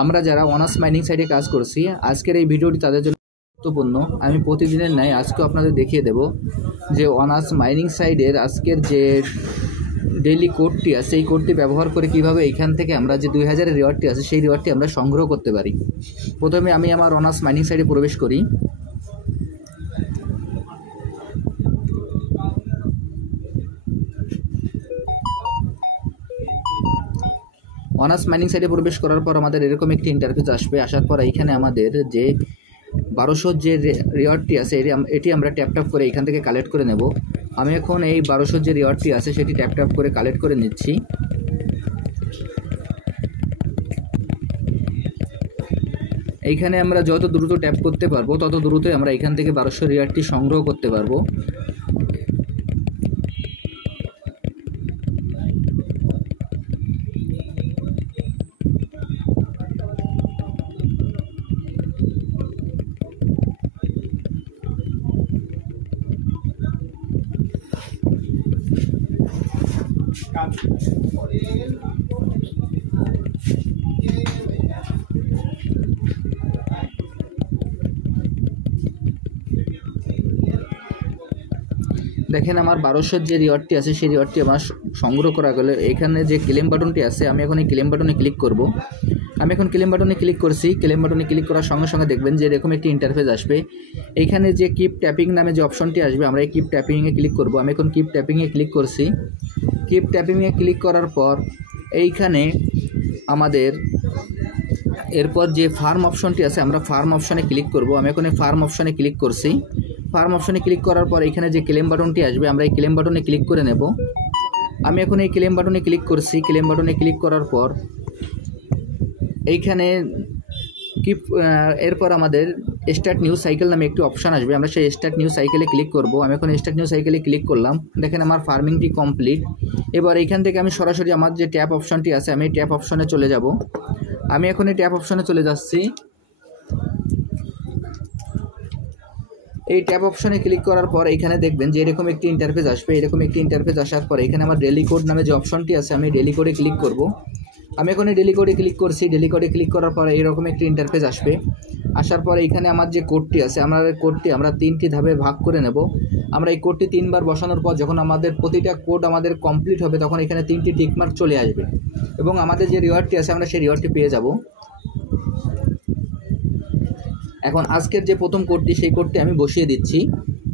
আমরা যারা honours mining সাইটে কাজ করছি, আজকের এই ভিডিওটি তাদের জন্য গুরুত্বপূর্ণ। আমি প্রতিদিনের ন্যায় আজকেও আপনাদের দেখিয়ে দেব যে অনার্স মাইনিং সাইটের আজকের যে ডেইলি কোডটি আছে, এই কোডটি ব্যবহার করে কিভাবে এখান থেকে আমরা যে 2000-এর রিওয়ার্ডটি আছে সেই রিওয়ার্ডটি আমরা সংগ্রহ করতে পারি। প্রথমে আমি আমার অনার্স মাইনিং সাইটে প্রবেশ করি। অনার্স মাইনিং সাইটে প্রবেশ করার পর আমাদের এরকম একটি ইন্টারফেস আসবে। আসার পর এইখানে আমাদের যে 1200 যে রিওয়ার্ডটি আছে এটি আমরা ট্যাপ করে এখান থেকে কালেক্ট করে নেব। আমি এখন এই 1200 যে রিওয়ার্ডটি আছে সেটি ট্যাপ করে কালেক্ট করে নিচ্ছি। এইখানে আমরা যত দ্রুত ট্যাপ করতে পারবো তত দ্রুতই আমরা এখান থেকে 1200 রিওয়ার্ডটি সংগ্রহ করতে পারবো। দেখেন আমার 1200 যে রিওয়ার্ডটি আছে সেই রিওয়ার্ডটি আমার সংগ্রহ করা গেল। এখানে যে ক্লেম বাটনটি আছে আমি এখন এই ক্লেম বাটনে ক্লিক করব। আমি এখন ক্লেম বাটনে ক্লিক করছি। ক্লেম বাটনে ক্লিক করার সঙ্গে সঙ্গে দেখবেন যে এরকম একটি ইন্টারফেস আসবে। এইখানে যে কিপ ট্যাপিং নামে যে অপশনটি আসবে আমরা এই কিপ ট্যাপিংয়ে ক্লিক করব। আমি এখন কিপ ট্যাপিংয়ে ক্লিক করছি। কিপ ট্যাপিংয়ে ক্লিক করার পর এইখানে আমাদের এরপর যে ফার্ম অপশনটি আছে আমরা ফার্ম অপশনে ক্লিক করব। আমি এখন এই ফার্ম অপশনে ক্লিক করছি। ফার্ম অপশনে ক্লিক করার পর এখানে যে ক্লেম বাটনটি আসবে আমরা এই ক্লেম বাটনে ক্লিক করে নেব। আমি এখন এই ক্লেম বাটনে ক্লিক করছি। ক্লেম বাটনে ক্লিক করার পর এইখানে এরপর আমাদের স্টার্ট নিউ সাইকেল নামে একটি অপশান আসবে। আমরা সেই স্টার্ট নিউ সাইকেলে ক্লিক করব। আমি এখন স্টার্ট নিউ সাইকেলে ক্লিক করলাম। দেখেন আমার ফার্মিংটি কমপ্লিট। এবার এইখান থেকে আমি সরাসরি আমার যে ট্যাপ অপশনটি আছে আমি ট্যাপ অপশনে চলে যাব। আমি এখন এই ট্যাপ অপশনে চলে যাচ্ছি। এই ট্যাব অপশনে ক্লিক করার পর এখানে দেখবেন যে এরকম একটি ইন্টারফেস আসবে। এরকম একটি ইন্টারফেস আসার পর এখানে আমার ডেইলি কোড নামে যে অপশনটি আছে আমি ডেইলি কোডে ক্লিক করব। আমি এখন এই ডেইলি কোডে ক্লিক করছি। ডেইলি কোডে ক্লিক করার পর এরকম একটি ইন্টারফেস আসবে। আসার পর এখানে আমার যে কোডটি আছে আমরা কোডটি আমরা 3টি ধাপে ভাগ করে নেব। আমরা এই কোডটি 3বার বসানোর পর যখন আমাদের প্রতিটা কোড আমাদের কমপ্লিট হবে তখন এখানে 3টি টিকমার্ক চলে আসবে এবং আমাদের যে রিওয়ার্ডটি আছে আমরা সেই রিওয়ার্ডটি পেয়ে যাব। এখন আজকের যে প্রথম কোডটি সেই কোডটি আমি বসিয়ে দিচ্ছি।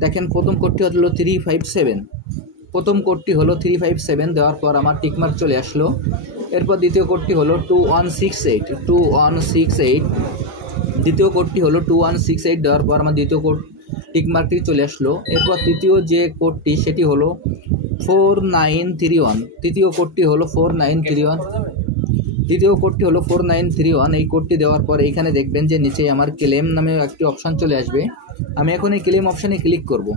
দেখেন প্রথম কোডটি হলো 357। প্রথম কোডটি হলো 357 দেওয়ার পর আমার টিকমার্ক চলে আসলো। এরপর দ্বিতীয় কোডটি হলো 2168। দ্বিতীয় কোডটি হলো 2168 দেওয়ার পর আমার দ্বিতীয় কোড টিকমার্কটি চলে আসলো। এরপর তৃতীয় যে কোডটি সেটি হলো 4931। তৃতীয় কোডটি হলো 4931। দ্বিতীয় কোডটি হলো 4931। এই কোডটি দেওয়ার পর এইখানে দেখবেন যে নিচে আমার ক্লেম নামে একটি অপশান চলে আসবে। আমি এখন এই ক্লেম অপশানে ক্লিক করব।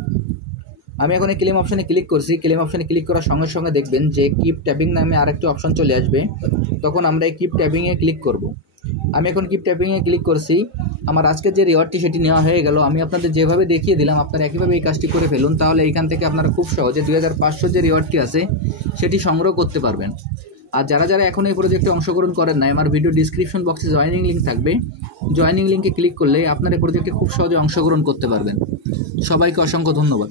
আমি এখন এই ক্লেম অপশানে ক্লিক করছি। ক্লেম অপশানে ক্লিক করার সঙ্গে সঙ্গে দেখবেন যে কিপ ট্যাপিং নামে আরেকটি অপশান চলে আসবে। তখন আমরা এই কিপ ট্যাপিংয়ে ক্লিক করব। আমি এখন কিপ ট্যাপিংয়ে ক্লিক করছি। আমার আজকের যে রিওয়ার্ডটি সেটি নেওয়া হয়ে গেল। আমি আপনাদের যেভাবে দেখিয়ে দিলাম আপনারা একইভাবে এই কাজটি করে ফেলুন। তাহলে এইখান থেকে আপনারা খুব সহজে 2500 যে রিওয়ার্ডটি আছে সেটি সংগ্রহ করতে পারবেন। আর যারা যারা এখন এই প্রজেক্টে অংশগ্রহণ করেন না, আমার ভিডিও ডিসক্রিপশন বক্সে জয়েনিং লিঙ্ক থাকবে। জয়েনিং লিঙ্কে ক্লিক করলে আপনারা এই প্রজেক্টে খুব সহজে অংশগ্রহণ করতে পারবেন। সবাইকে অসংখ্য ধন্যবাদ।